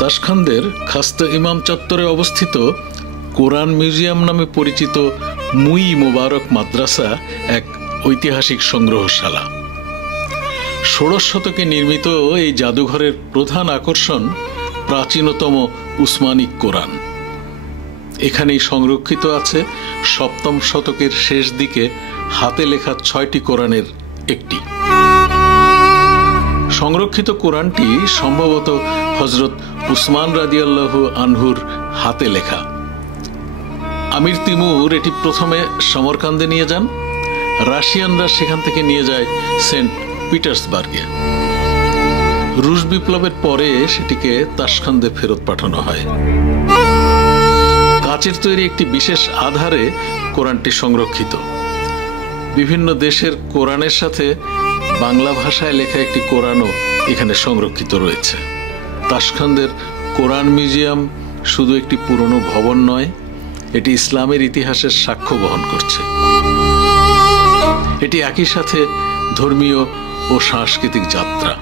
তাশখান্দের খাস্তা ইমাম চত্বরে অবস্থিত কোরআন মিউজিয়াম নামে পরিচিত মুই মোবারক মাদ্রাসা এক ঐতিহাসিক সংগ্রহশালা। ১৬শ শতকে নির্মিত এই জাদুঘরের প্রধান আকর্ষণ প্রাচীনতম উসমানিক কোরআন। এখানেই সংরক্ষিত আছে ৭ম শতকের শেষ দিকে হাতে লেখা ৬টি কোরআনের একটি। সংরক্ষিত কোরআনটি সম্ভবত হযরত উসমান রাদিয়াল্লাহু আনহুর হাতে লেখা। আমির তিমুর এটি প্রথমে সমরকান্দে নিয়ে যান, রাশিয়ানরা সেখান থেকে নিয়ে যায় সেন্ট পিটার্সবার্গে। রুশ বিপ্লবের পরে সেটিকে তাশখান্দে ফেরত পাঠানো হয়। কাচের তৈরি একটি বিশেষ আধারে কোরআনটি সংরক্ষিত। বিভিন্ন দেশের কোরআনের সাথে বাংলা ভাষায় লেখা একটি কোরআনও এখানে সংরক্ষিত রয়েছে। তাশখান্দের কোরআন মিউজিয়াম শুধু একটি পুরনো ভবন নয়, এটি ইসলামের ইতিহাসের সাক্ষ্য বহন করছে। এটি একই সাথে ধর্মীয় ও সাংস্কৃতিক যাত্রা।